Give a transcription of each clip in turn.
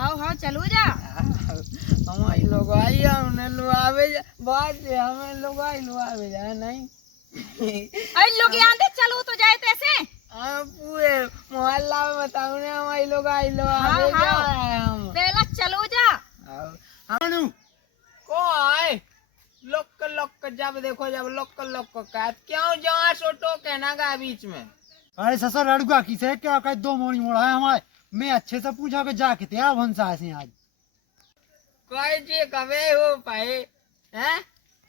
हाँ हाँ चलो जा। हमारी लोग आई हमने लुआवे बात से हमें लोग आई लुआवे जाए नहीं। अरे लोग यहाँ दे चलो तो जाए तैसे। हाँ पूरे मोहल्ला में बताऊ ने हमारी लोग आई लुआवे हाँ, जाए हम। पहला चलो जा। हम को आए लोक लोक जब देखो जब लोक लोक का क्यों जहाँ सोटो कहना का बीच में। अरे ससुर अड़ुआ की से क्या कह दो मोड़ी मोड़ा है हमारे। मैं अच्छे से पूछा के जाके थे आप हंसा से आज कोई जी कवे हो पाए हैं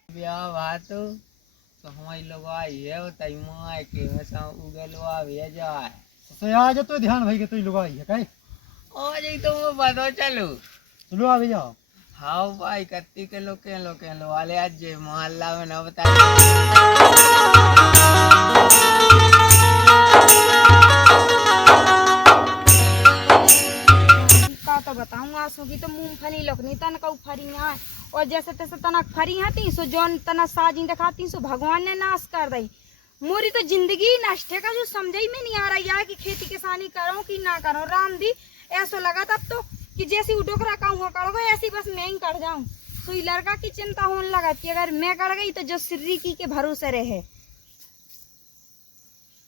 ब्याह बात तो हमारी लोग आई है बताई माँ के वैसा उगल आवे जाए ससुर आज तो ध्यान भाई के तो लोग आई है कहे आज ही तो वो बतो चलो चलो आवे जाओ। हाँ भाई कत्ती के लोग वाले आज जे मोहल्ला में ना बता तो बताऊंगा सुगी तो मूंगफली लखनी तन का फरी है और जैसे तैसे तना फरी हती सो जोन तना साजी दिखाती सो भगवान ने नाश कर दी। मोरी तो जिंदगी नष्ट है का जो समझ ही में नहीं आ रहा है कि खेती किसानी करो कि ना करो। राम दी ऐसा लगा तब तो कि जैसी डोकरा का हुआ करो ऐसी बस मैं ही कर जाऊं। तो ये लड़का की चिंता होने लगा कि अगर मैं कर गई तो जो सिर्री की के भरोसे रहे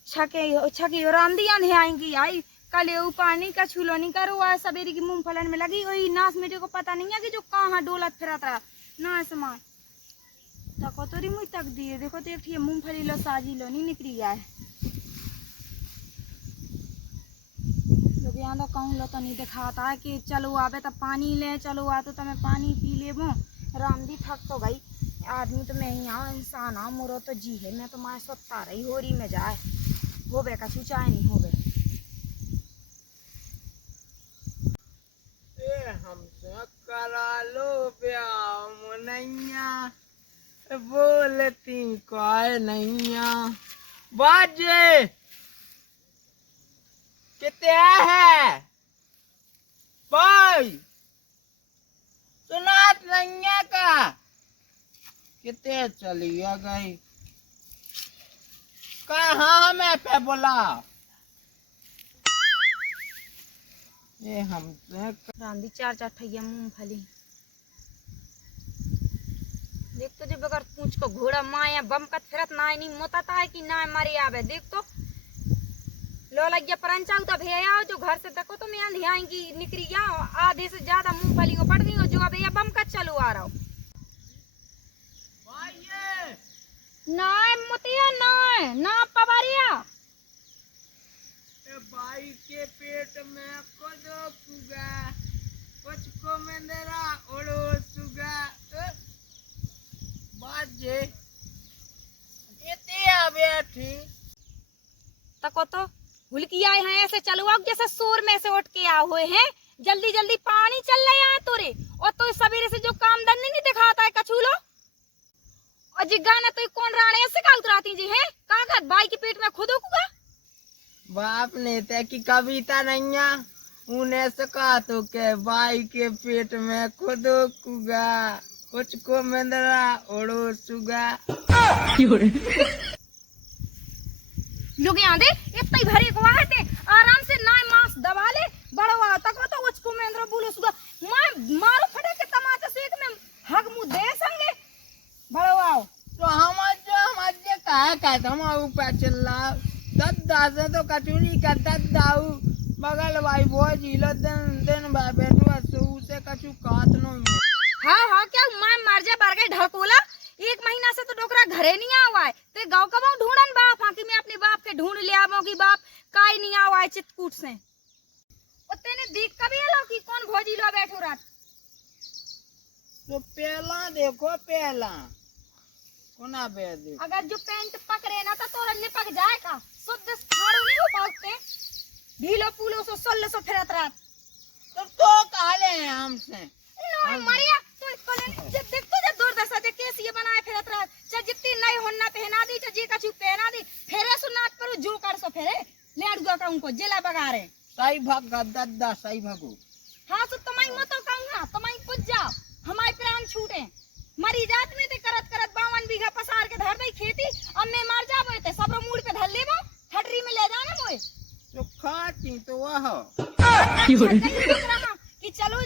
छके राम दी आंधे आएंगी आई कल पानी का छूलो नहीं करो आए सवेरे की मूंगफलन में लगी वही नाश मेरे को पता नहीं है कि जो कहाँ डोलत फिरत रहा ना समान तको तो मुझ तक दिए देखो तो एक मूंगफली लो साजी लो नहीं निकली है लोग यहाँ तो कहूँ लो तो नहीं दिखाता है कि चलो आवे तो पानी ले चलो आ तो तुम्हें पानी पी ले वो राम दी थक तो गई आदमी तो मैं ही आऊँ इंसान आऊँ मोरो तो जी है मैं तो माँ सत्ता रही होरी में जाए हो बे कछु चाहे नहीं हो बे हमसे करा लो ब्याह मुनैया बोलती कोई नैया बाजे कितने है भाई सुनात नैया का कितने चलिए गई कहाँ मैं पे बोला ये हमसे रांधी चार ठैया मूंगफली देख तो जब अगर पूछ को घोड़ा माया बम का फिरत ना नहीं मोता है कि ना मारे आवे देख तो लो लगिया परंचाऊ तो भैया जो घर से देखो तो मैं आंधी आएंगी निकली जाओ आधे से ज्यादा मूंगफली को पड़ गई और जो अब ये बम का चालू आ रहा हो ना मोतिया ना पवारिया भाई के पेट में कोदो पुगा कुछ को मेरा ओड़ो सुगा बाजे इतने आ बैठी तको तो हुलकी आए हैं ऐसे चलो अब जैसे शोर में से उठ के आ हुए हैं जल्दी जल्दी पानी चल रहे हैं तोरे और तो सवेरे से जो काम धंधे नहीं दिखाता है कछूलो और जिगाना तो कौन राणे ऐसे का उतराती जी है कहा भाई के पेट में खुदो कुगा बाप ने ते की कविता नहीं है उन्हें से कहा तो के भाई के पेट में खुदो कुगा कुछ को मेरा ओड़ो सुगा लोग यहाँ दे इतना ही भरे को आते आराम से ना मांस दबा ले बड़वा तक तो उसको मेंद्र बोलो सुगा मैं मारो फटे के तमाचा से एक में हग मुंह दे संगे बड़वा तो हम आज कहा हम ऊपर चल रहा दद्दा से तो कचूरी का दद्दाऊ बगल भाई भोज हिलो दिन भाई बैठो से कचू काट नो हाँ क्या मां मर जा बार गए ढकोला 1 महीना से तो डोकरा घरे नहीं आवा है ते गांव का बाऊ ढूंढन बाप हाकी में अपने बाप के ढूंढ ले आवो की बाप काई नहीं आवा है चितकूट से और तेने देख कभी आलो कि कौन भोजी लो बैठो रात तो पहला देखो पहला कोना बे दे अगर जो पेंट पकड़े ना तो तोरा निपक जाएगा शुद्ध खाड़ू नहीं हो पाते ढीलो पूलो सो सल्ले सो फिरत रात तो काले हैं हमसे नहीं मरिया तो इसको ले जब देख तो जब दूरदर्शन देख कैसे ये बनाए फिरत रात चाहे जितनी नई होना पहना दी चाहे जी कछु पहना दी फेरे सुनात करो जो कर सो फेरे ले अड़ुआ का उनको जिला बगारे सही भाग दद्दा सही भागो हाँ तो तुम्हारी मतो कहूंगा तुम्हारी कुछ जाओ हमारे प्राण छूटे मरी जात में ते करत करत 52 बीघा पसार के धर दई खेती अब मैं मर जाबो ते सबरो मूड पे धर लेबो हटरी में ले जाना मोए तो खाती तो वह कि चलो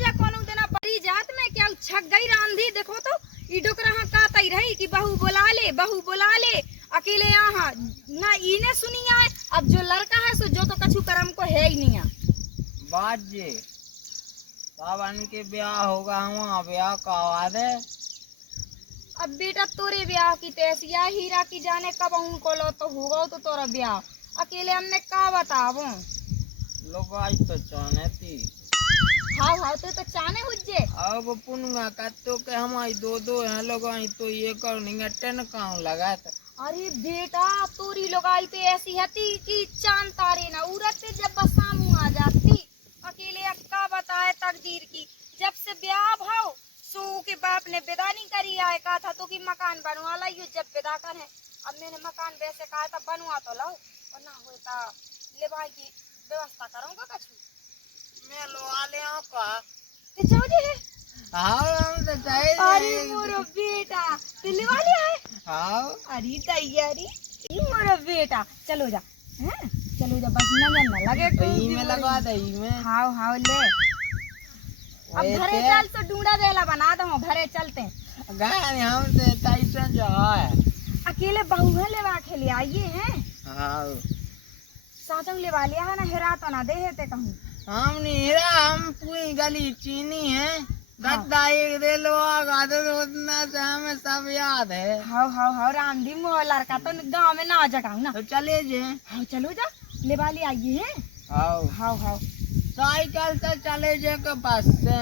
ई देखो तो ई डोकरा हाँ कातई रही कि बहू बुला ले अकेले यहाँ ना इने सुनी आए। अब जो लड़का है सो जो तो कछु कर्म को है ही नहीं है। बात जे बाबन के ब्याह होगा वहाँ ब्याह का आवाज है। अब बेटा तोरे ब्याह की तैसिया हीरा की जाने कब उनको लो तो होगा तो तोरा ब्याह अकेले हमने का बतावो। लोग आज तो चाहने थी हाँ तो चाने हुज्जे अब पुनगा का तो के हमारी दो हैं लोग आई तो ये कर नहीं टेन काम लगा था। अरे बेटा तोरी लोगाई तो ऐसी हती कि चांद तारे ना उड़ते जब बसामू आ जाती अकेले अक्का बताए तकदीर की। जब से ब्याह भाव सो के बाप ने विदा नहीं करी आए कहा था तो कि मकान बनवा लाइयो जब विदा कर है। अब मैंने मकान वैसे कहा था बनवा तो लो और ना होता ले भाई की व्यवस्था करूँगा कछु मैं लवा ले का तो जाओ जे हाँ हम तो चाहे अरे मोरो बेटा तो ले वाले है। हाँ अरे तैयारी मोरो बेटा चलो जा हैं चलो जा बस नजर न लगे दही में लगा दही में हाँ ले अब घरे चल तो ढूंढा देला बना दो घरे चलते गए हम तो टाइसन जो है अकेले बहू है लेवा खेले आइए हैं हाँ साजंग लेवा लिया है ना हेरा तो ना दे हेते कहूँ हम नहीं हीरा हम पूरी गली चीनी है गद्दा एक दे लो आगे तो उतना से हमें सब याद है। हाँ रामदी मोह लड़का तो गाँव में ना जगाऊ ना तो चले जे हाँ चलो जा लेवा ले आइए हैं हाँ साइकिल से चले जे के बस से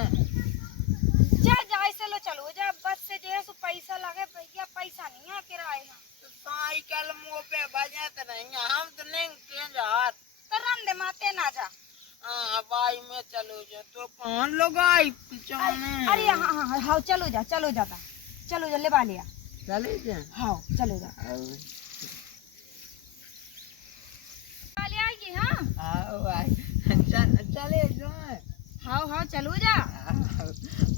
जा ऐसे लो चलो जा बस से जो है सो पैसा लगे भैया पैसा नहीं है किराए है तो साइकिल मुँह पे बजाते नहीं हम तो नहीं चेंज हाथ तो रन दे माते ना जा हाँ बाई में चलो जो तो कौन लोग आई पिछाने अरे हाँ चलो जा लेवा लिया चले जे हाँ चलो जा ले आइए हाँ चले जो हाँ चलो जा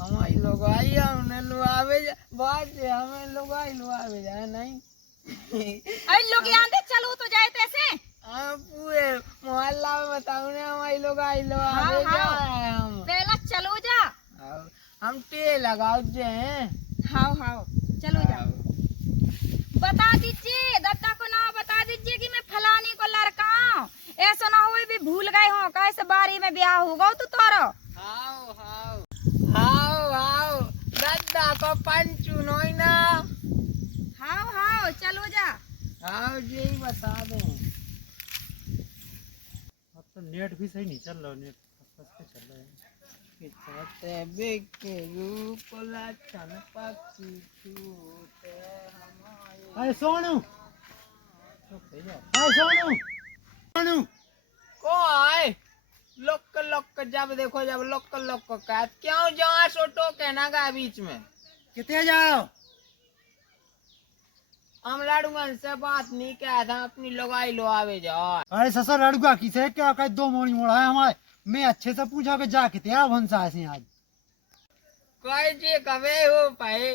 हमारी लोग आई हमने लुआवे बात हमें लोग आई लुआवे जाए नहीं अरे लोग यहाँ दे चलो तो जाए तैसे हम पूरे मोहल्ला में बताऊ ने हमारी लोग आई लुआवे जाए हम पहला चलो जा हम टे लगाओ जे हाँ चलो जा बता दीजिए दत्ता को ना बता दीजिए कि मैं फलानी को लड़का हूँ ऐसा ना हो भी भूल गए हो कैसे बारी में ब्याह होगा तो तोरो हाउ दद्दा को पंचू नोई ना हाँ चलो जा हाउ जी बता दे अब तो नेट भी सही नहीं चल रहा नेट फंस के चल रहा है कितने बिके रूप लक्षण पक्षी छूटे हमारे अरे सोनू को आए लोक जब देखो जब लोक का क्यों जहाँ सोटो के ना गा बीच में कितने जाओ हम लड़ुअन से बात नहीं किया था अपनी लगाई लो आवे जाओ। अरे ससुर लड़का किसे क्या कह दो मोड़ी मोड़ा है हमारे मैं अच्छे से पूछा कि जा कितने आप हंसा से आज कोई जी कवे हो पाए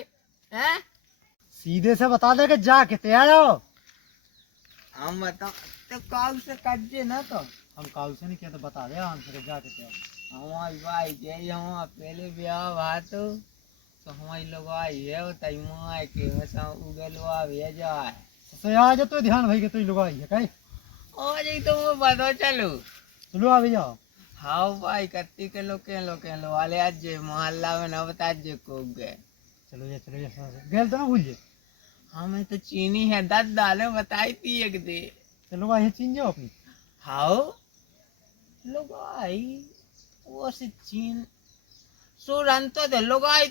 हैं सीधे से बता दे कि जा कितने आओ हम बता तो काउ से कज्जे ना तो हम काल से नहीं किया तो बता दे आंसर जा कितने आओ हमारी भाई जे हम पहले ब्याह हुआ तो हमारी लोग आई है वो तई माय के वैसा उगलो आवे जाए ससुर आज तो ध्यान भाई के तो लोग आई है कहीं ओ जी तो वो बतो चलो चलो आ जाओ हाँ भाई कत्ती के लो वाले आज जे मोहल्ला में ना बता जे को गए चलो जा गेल तो ना भूल जे हमें तो चीनी है दस डाले बताई थी एक दे चलो आ चीन जाओ अपनी हाउ लोग आई वो से चीन सुरन तो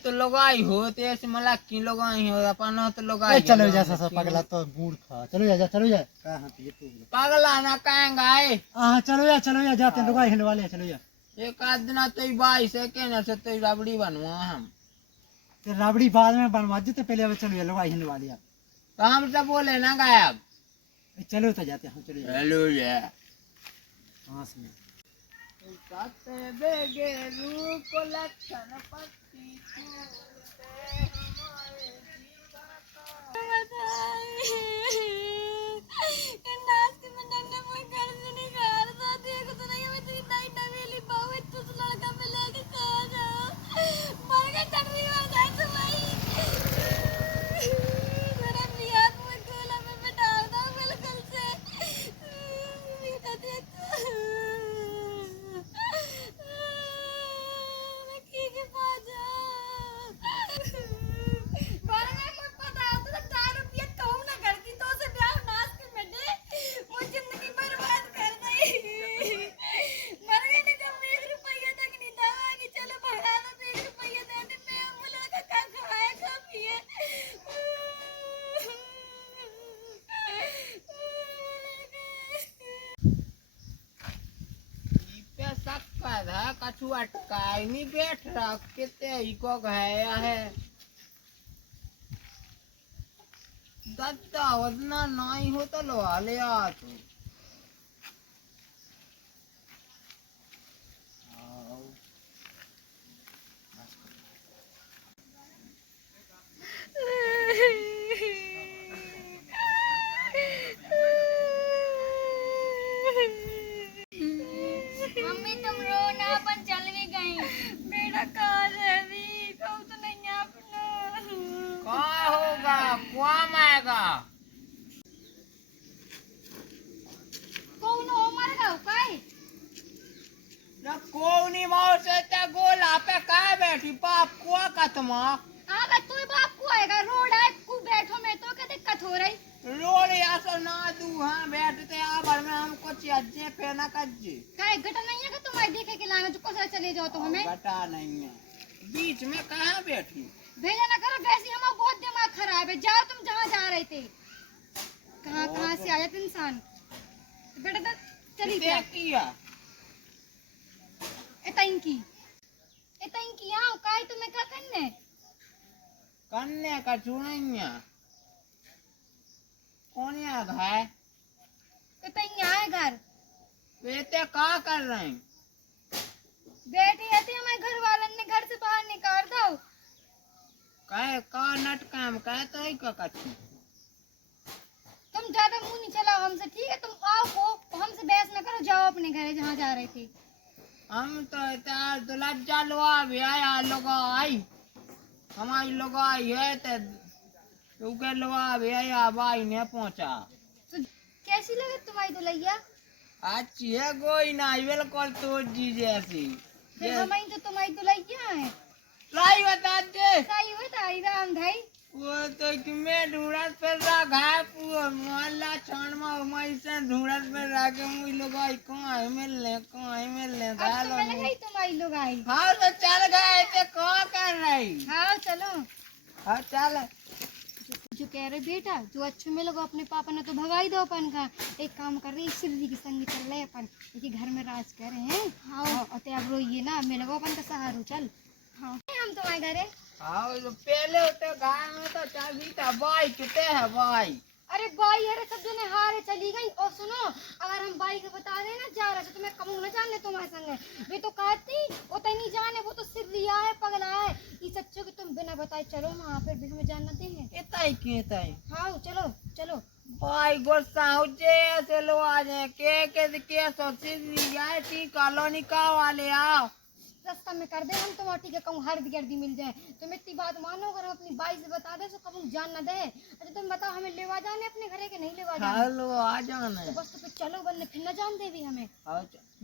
लोगाई होते ऐसे मला की लोगाई हो अपन तो लोगाई चलो जा ससुर पगला तो बूढ़ था चलो जा कहां पे ये तू पगला ना कहेंगे आए हां चलो जा जाते लोग हिलवा ले चलो जा एक आध दिन तो भाई से कहना से तो रबड़ी बनवा हम ते राबड़ी बाद में बनवा देते पहले अब चलो लोग हिलवा लिया तो हम सब बोले ना गायब चलो तो जाते हम चलो हेलो ये हां सुन काते बेगे रूप लक्षण पत्ती छूटे हमारे जीवा इन नाच के मैं डंडे में घर से निकाल दो देखो तो नहीं मैं तेरी नई नवेली बहू इतना लड़का में लेके कहाँ जाओ मर गए टर्री में जाए तो भाई कछु अटकाई नहीं बैठ रहा कितने ही को गया है दत्ता वजना नहीं हो तो लो ले आ तू मम्मी तुम रो ना अपन चल भी गई बेटा कहाँ है भी कहूँ तो नहीं है अपना क्या होगा कौन आएगा कौन हो मर गया काय न कोनी माँ से ते गोला पे कहाँ बैठी बाप को का तुम आगा तू बाप को आएगा रोड है को बैठो मैं तो क्या दिक्कत हो रही रोड ऐसा ना तू हाँ बैठते आ भर में हमको चज्जे पे ना कज्जे काय घटा नहीं है कि तुम्हारे देखे के लाने जो कोसा चले जाओ तो हमें बता नहीं है बीच में कहाँ बैठी भेजा ना करो वैसे हमारा बहुत दिमाग खराब है जाओ तुम जहाँ जा रहे थे कहाँ कहाँ से आया था इंसान तो बेटा तो चली किसे गया किया इतनी की आओ काय तुम्हें क्या करने कन्ने का चुनैया कौन है घर इतनी आए घर बेटे का कर रहे हैं बैठी रहती हमारे घर वालन ने घर से बाहर निकाल दो कहे का नट काम कहे तो ही का कछु तुम ज्यादा मुंह नहीं चलाओ हमसे ठीक है तुम आओ को हमसे बहस न करो जाओ अपने घर जहाँ जा रहे थे हम तो तार तो लज्जा लुआ भी आया लोग आई हमारी लोग आई है तो के लुआ भी आया भाई ने पहुंचा तो कैसी लगे तुम्हारी दुल्हैया अच्छी है कोई ना बिल्कुल तो जी जैसी फिर हमारी तो तुम्हारी दुल्हैया है लाई बता दे सही हुई तारी राम भाई वो तो कि मैं ढूंढत पे रहा है पूरा मोहल्ला छान में मैं से ढूंढत पे रहा के मुई लोग आई कहाँ मिलने अब तो मैंने कही तुम्हारी लोग आई हाँ तो चल गए थे कहाँ कर रही हाँ चलो हाँ चल जो कह रहे बेटा जो अच्छे में लोग अपने पापा ने तो भगाई दो अपन का एक काम कर रही सिद्धि की संग चल रहे अपन देखिए घर में राज कर रहे हैं हाँ और ते अब रोइए ना मैं लगो अपन का सहारू चल हाँ हम तुम्हारे घर है हाँ तो पहले तो गाय में तो चाबी था बाई कितने है बाई अरे बाई अरे सब जने हारे चली गई और सुनो अगर हम बाई को बता दें ना जा रहे तो मैं कमू न जाने तुम्हारे संग वे तो कहती वो तो नहीं जाने वो तो सिर लिया है पगला है ये सच्चो कि तुम बिना बताए चलो वहाँ फिर भी हमें जान न देंगे इतना ही क्यों था हाँ चलो चलो बाई गुस्सा हो जे लो आ जाए के सोची लिया थी कॉलोनी का वाले आओ रास्ता में कर दे हम तो ठीक है कहूँ हर गर्दी मिल जाए तुम इतनी बात मानो अगर हम अपनी बाई से बता दे तो कहूँ जान न दे अच्छा तुम बताओ हमें लेवा जाने अपने घरे के नहीं लेवा जाने चलो आ जाना तो बस तो फिर चलो वरना फिर न जान दे भी हमें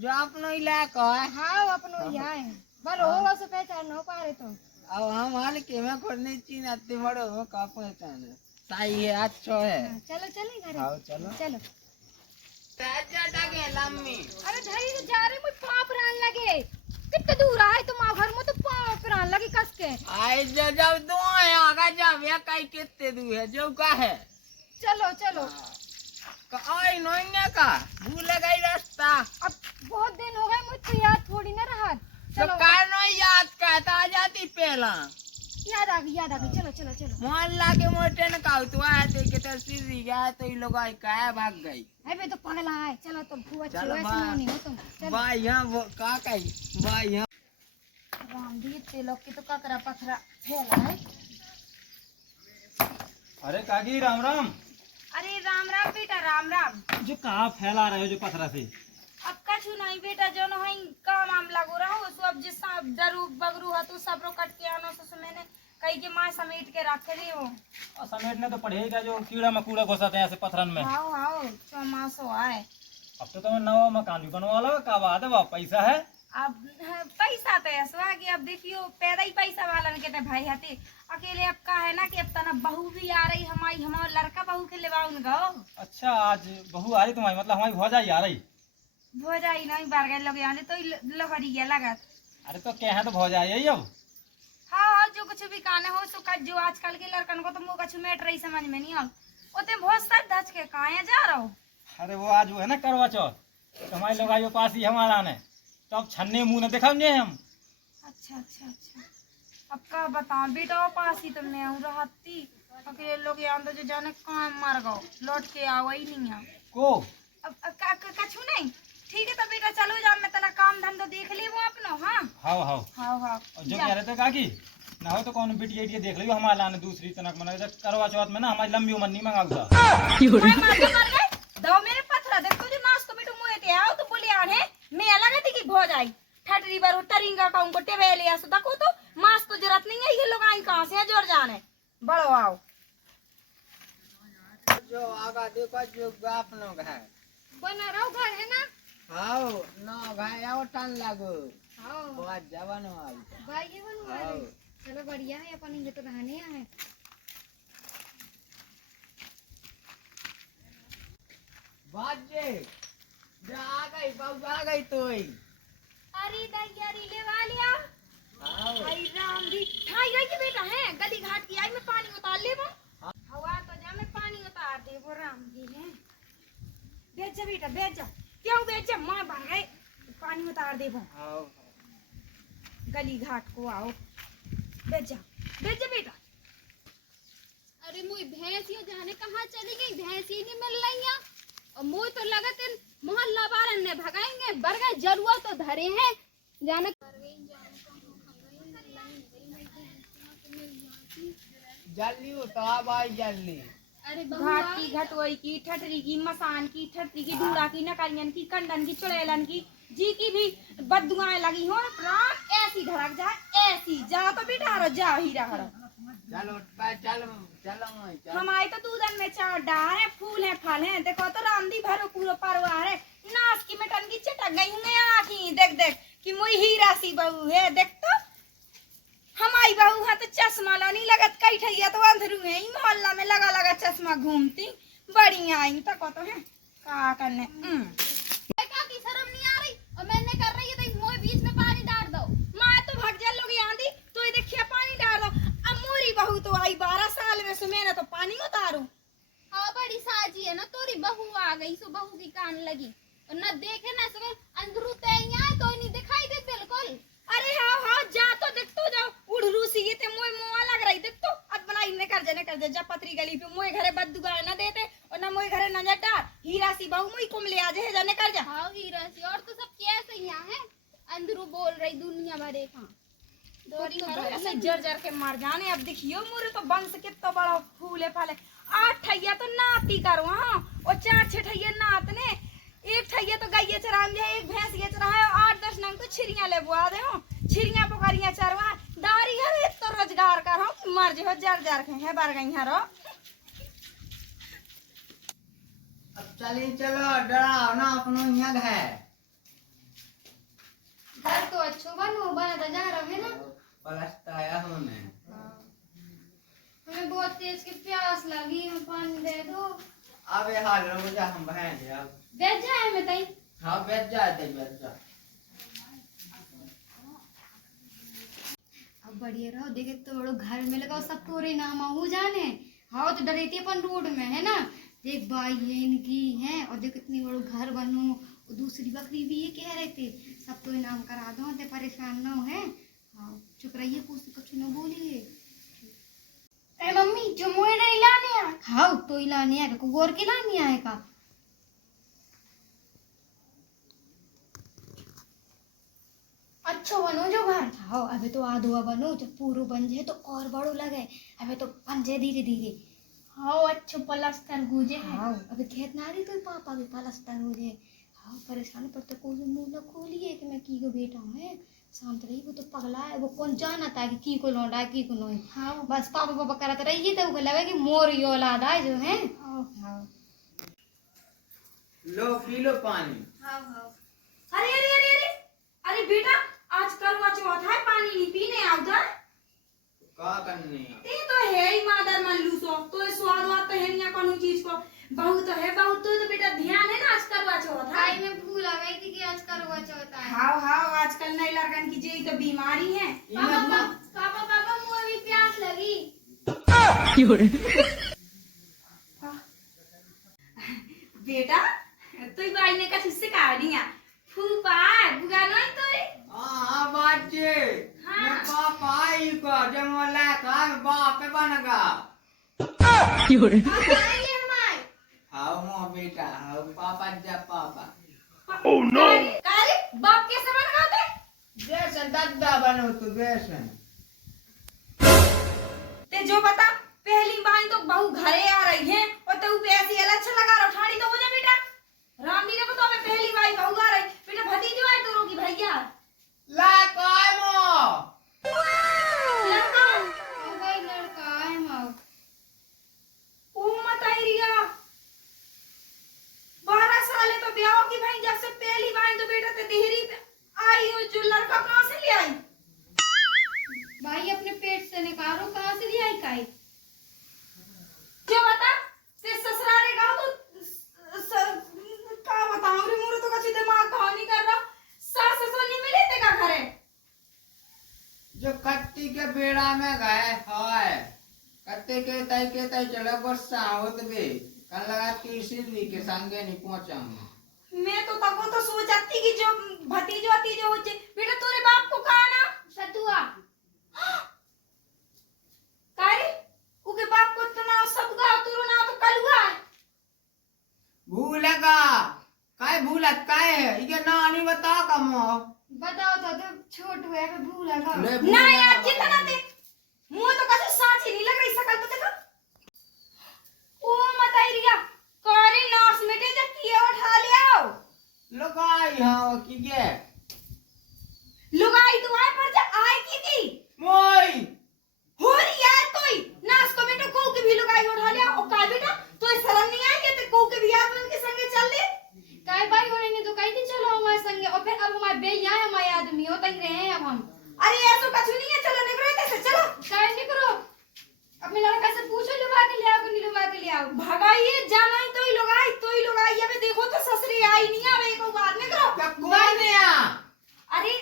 जो अपनो इलाका है हाँ अपनो यहाँ है बल होगा सो पहचान हो पा रहे तो अब हम हल्के में खुद नहीं चीनाते बड़ो हो का पहचान सही है अच्छा है हाँ, चलो चले घर आओ चलो चलो लम्मी अरे धरी तो जा रहे मुझे पाप रान लगे कितने दूर आए तुम घर में तो पाप रान लगे कस के आई जब दो आगा जब ये कई कितने दूर है जो का है चलो चलो आई नोइने का भूल गई रास्ता अब बहुत दिन हो गए मुझे याद थोड़ी ना रहा तो चलो कानो याद कहता आ जाती पहला याद आ गई चलो चलो चलो मोहल्ला के मोटे न काउ तो आए थे कि तो सीधी गया तो ये लोग आई का भाग गई है बे तो पगला है चलो तुम फुआ चलो छुआ बा- नहीं हो तुम चलो भाई यहाँ वो का कही भाई यहाँ राम दी ते लोग की तो ककरा पथरा फैला है अरे काकी राम राम। अरे राम राम बेटा राम राम जो कहाँ फैला रहे हो जो पथरा से? अब कछु नहीं बेटा जो न का मामला गो रहा हूँ सब जिस डरू बगरू है तो सब रो कट के आनो सो मैंने कई के माँ समेट के रख रही हो और समेटने तो पड़ेगा जो कीड़ा मकूड़ा घुसाते हैं ऐसे पथरन में। हाओ हाओ चौमासो आए अब तो तुम्हें नवा मकान भी बनवा लो, का बात है, वहाँ पैसा है। अब पैसा तो ऐसा है कि अब देखियो पैदा ही पैसा वाला ने कहते भाई हाथे अकेले अब का है ना कि अब तना बहू भी आ रही हमारी हमारा लड़का बहू के लेवाउन गो अच्छा आज बहू आ रही तुम्हारी, मतलब हमारी भौजाई आ रही। भोजाई नहीं बार गए लोग आने तो लहरी गया लगा। अरे तो क्या है, तो भौजाई है अब। हाँ हाँ जो कुछ भी काने हो सो जो आजकल के लड़कन को तो मुँह कछु मेट रही समझ में नहीं आल ओते बहुत सर धच के कहाँ जा रहा हो। अरे वो आज वो है ना करवा चौथ, तो हमारे लोग आइयो पास ही हमारा ने तो अब छन्ने मुंह न दिखाओ हम। अच्छा अच्छा अच्छा, अब का बताऊं बेटा, वो पास ही तो मैं हूँ रहती, अकेले लोग यहाँ तो जो जाने कहाँ मर गओ, लौट के आओ ही नहीं है। को अब कछु नहीं, ठीक है तो बेटा चलो जा, मैं तना काम धंधा देख ली वो अपनो। हाँ हाओ हाओ। हाँ हाँ और जो कह रहे थे काकी ना हो तो कौन बिटिया इटिया देख लियो हमारे लाने दूसरी तनक मना करवा चौथ में ना हमारी लंबी उम्र नहीं मंगाऊ था। मर गए दो मेरे पत्थर देख तुझे नाच तो बेटू मुए ते आओ तो बोले आने मैं अलग थी कि भो जाई ठटरी बार टरिंगा का उनको टेवेले आसो देखो तो मास तो जरूरत नहीं है, ये लोग आई कहां से जोर जाने बड़ो आओ। जो आगा देखो जो बाप नो घर बना रहो घर है ना। हाओ नो घर आओ टन लागो हाँ बहुत जवान हो भाई ये बनवा आओ चलो बढ़िया है, अपन ये तो रहने आए। बाजे जा गई बाबू आ गई तोई अरे दैयारी ले वालिया आओ हाय राम दी हाय रही बेटा है गली घाट की आई मैं पानी उतार ले वो हवा तो जा मैं पानी उतार दे वो राम जी है। बेच जा बेटा बेच जा, क्यों बेच जा, मां बन गए पानी उतार दे वो आओ गली घाट को आओ बेच जा बेटा। अरे मुई भैंस यो जाने कहाँ चली गई, भैंस ही नहीं मिल रही है और मुझे तो लगत इन मोहल्ला वाले ने भगाएंगे बरगे जरूर तो धरे हैं जाने जल्दी उतार भाई जल्दी। अरे घाट की घटोई की ठटरी की मसान की ठटरी की ढूंढा की नकारियन की कंडन की चुड़ैलन की जी की भी बददुआएं लगी हो प्राण ऐसी धड़क जाए ऐसी जा तो बेटा रो जा ही रहा चलो चलो चलो हमारे तो दूधन में चार डार है फूल है फल है देखो तो रामदी भरो पूरा परिवार है नाच की मटन की चटक गई हूँ मैं आखी देख देख कि मुई हीरा सी बहू है देख तो हमारी बहू है तो चश्मा लो नहीं लगत कई ठैया तो अंधरू है ही मोहल्ला में लगा लगा चश्मा घूमती बड़ी आई तक तो है का करने क्या की शर्म नहीं आ रही और मैंने कर रही है तो मोए बीच में पानी डाल दो। माँ तो भग जा लोग यहाँ दी तो ये देखिए पानी डाल दो, अब मोरी बहू तो आई 12 साल में से मैंने तो पानी उतारू। हाँ बड़ी साजी है ना तोरी बहू आ गई सो बहू की कान लगी और न देखे ना सके अंदरू तैयार तो नहीं दिखाई दे बिल्कुल। अरे हाँ हाँ जा तो देख तो जाओ उड़ रूसी ये ते मोए मुआ लग रही देख तो अब बनाई ने कर दे जा पतरी गली पे मोए घरे बददुगा न देते और न मोए घरे नजर डार हीरा सी बहू मुई कुम ले आ जे जाने कर जा। हाँ हीरा सी और तो सब कैसे यहाँ है अंदरू बोल रही दुनिया भरे का दोरी तो ऐसे जर जर के मर जाने। अब देखियो मोरे तो बंश कितना बड़ा फूले फाले 8 ठैया तो नाती करो हाँ और 4-6 ठैया नात ने एक ठैया तो गाय चराम जाए एक भैंस ये चरा है 8-10 नंग तो छिरियां ले बुआ दे हो छिरियां पुकारियां चरवा दारी है तो रोजगार कर हो मर जो जर जर के है बार गई हरो। अब चलिए चलो डराओ ना अपनो यहाँ घर घर तो अच्छो बनो बना तो जा रहा है ना। पलस्ता आया हमें हमें बहुत तेज की प्यास लगी हमें पानी दे दो। अब ये हाल रहो जा हम बहन दे अब बैठ जाए मैं तई हाँ बैठ जा बैठ जा। अब बढ़िया रहो देखे तो बड़ो घर में लगाओ सब तोरे नाम हो जाने। हाँ तो डरेती अपन रोड में है ना देख भाई ये इनकी है और देख इतनी बड़ो घर बनू और दूसरी बकरी भी ये कह रहे थे सब तो इनाम करा दो ते परेशान ना हो है। हाँ चुप रहिए कुछ न बोलिए। ए मम्मी जो मोए नहीं लाने आ हाँ तो ही लाने आएगा को और के लाने आएगा। अच्छो बनो जो घर हाँ अबे तो आधुआ बनो जब पूरो बन जाए तो और बड़ो लगे अबे तो बन जाए धीरे धीरे। हाँ अच्छो पलस्तर गुजे है। हाँ अबे खेत ना रही तो पापा भी पलस्तर हो जाए। हाँ परेशान पर तो कोई मुंह न खोलिए कि मैं की को बेटा हूँ है शांत रही वो तो पगला है वो कौन जाना था कि की को लौटा की को नहीं। हाँ बस पापा पापा करते रहिए तो वो लगे कि मोर ही औलाद है जो है। हाँ लो पी लो पानी। हाँ अरे अरे अरे अरे अरे बेटा आज करवा चौथ है पानी नहीं पीने आओ उधर का करने ते तो है ही मादर मन लूसो तो ये स्वाद वाद तो है नहीं कोनो चीज को बहुत तो है बहुत तो बेटा ध्यान है ना आज करवा चौथ है। आई में भूल आ गई थी कि आज करवा चौथ है। हाँ हाँ आजकल नई लड़कन की जेई तो बीमारी है। पापा पापा पापा मुझे भी प्यास लगी। बेटा तो भाई ने कछ सिखा दिया फूफा बुआ नहीं तो रे हाँ बाजे हाँ। मैं पापा आई को जंगला का बाप बनगा हाँ मो बेटा हाँ पापा जा पापा ओह नो कारे बाप कैसे बन गए थे जैसे दादा बनो तो वैसे ते जो बता पहली बार तो बहू घरे आ रही है और तू पे ऐसी अच्छा लगा रहा ठाड़ी तो हो जा बेटा राम जी ने तो हमें पहली बार बहू आ रही बेटा भतीजी आई तो रोगी भैया ला काय मो लड़का ओ भाई लड़का है माँ ओ मत आई रिया 12 साल है तो ब्याह की भाई जब से पहली बार तो बेटा ते देहरी पे आई हो जो लड़का कहाँ से ले आई भाई अपने पेट से निकालो कहाँ से लिया है काई जो बता ते ससुराले गाँव तो का बताऊं रे मोरे तो कच्ची दिमाग काम नहीं कर रहा सास ससुर नहीं मिले ते का घरे जो कत्ती के बेड़ा में गए हाय कत्ते के तय चलो गुस्सा होत बे कल लगा तीसरी के संगे नहीं पहुंचा मैं तो तको तो सोचती कि जो भतीजो हो जे बेटा तोरे बाप को कहा ना सतुआ कारे उके बाप को तो ना सदगा तोरो ना तो कलुआ है भूलगा काय भूलत काय है इके ना नहीं बता कमो बताओ तो छोटू है पे भूल लगा ना यार जितना दे मुंह तो कैसे सांची नहीं लग रही शकल तो देखो ओ मत आई रिया कारे नास मिटे जब किए उठा ले आओ लगाई हाँ की के लुगाई तो आए पर जा आए की मोई हो रही है तोई नास को बेटा को के भी लुगाई उठा ले आओ का बेटा तो शर्म नहीं आई कि ते को के भी आदमी के संगे चल ले काय भाई होने ने तो कही थी चलो हमारे संगे और फिर अब हमारे बे यहाँ हमारे आदमी होता ही रहे हैं अब हम अरे ऐसा कुछ नहीं है चलो निकलो इधर से चलो काय नहीं करो अपने लड़का से पूछो लुबा के ले आओ कि नहीं लुबा के ले आओ भगाइए जाना ही तो ही लुगाई अबे देखो तो ससुरी आई नहीं आवे को बात नहीं करो कौन है अरे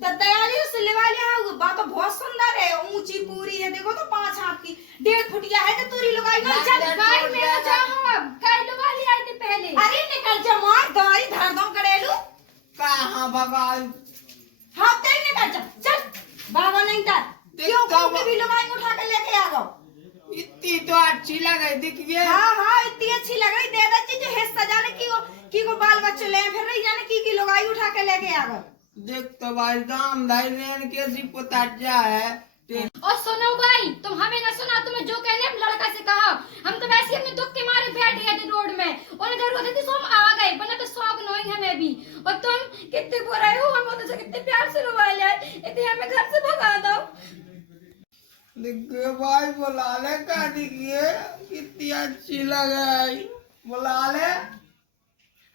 दयाली उस लेवा ले आओ बात तो बहुत सुंदर है ऊंची पूरी है देखो तो 5 हाथ की 1.5 फुटिया है तो तोरी लुगाई नहीं चल काय मेरा जाओ अब काय लुबा ले आई थी पहले अरे निकल जा मार दवाई धर दो करेलू कहाँ भगाई हाँ तेरी निकल जा चल बाबा नहीं डर क्यों को के भी लुगाई उठा के लेके आ गो इतनी तो अच्छी लगी दिखिए हाँ इतनी अच्छी लग रही दे दे जो हिस्सा जाने की को बाल बच्चे ले फिर रही जाने की लुगाई उठा के लेके आ गो देख तो भाई दाम भाई रेन कैसी पताचा है और सुनो भाई तुम हमें ना सुना तुम्हें जो कहने हम लड़का से कहा हम तो वैसे ही अपने दुख के मारे बैठ गए थे रोड में और इधर होते थे सो हम आ गए वरना तो शौक नहीं हमें भी और तुम कितने बुरा हो हम होते कितने प्यार से रुवा ले इतने हमें घर से भगा दो देखिए भाई बुला ले का देखिए कितनी अच्छी लगे बुला ले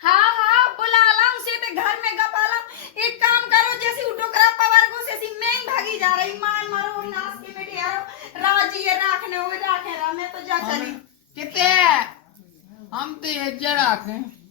हाँ बुला ला उसे ते घर में गपाला एक काम करो जैसी उठोकरा पवार को से मैं ही भागी जा रही मान मारो नास के बेटे यारो राजी ये राखने हुए राखे रा मैं तो जा चली कितने हम तो ये जरा रखें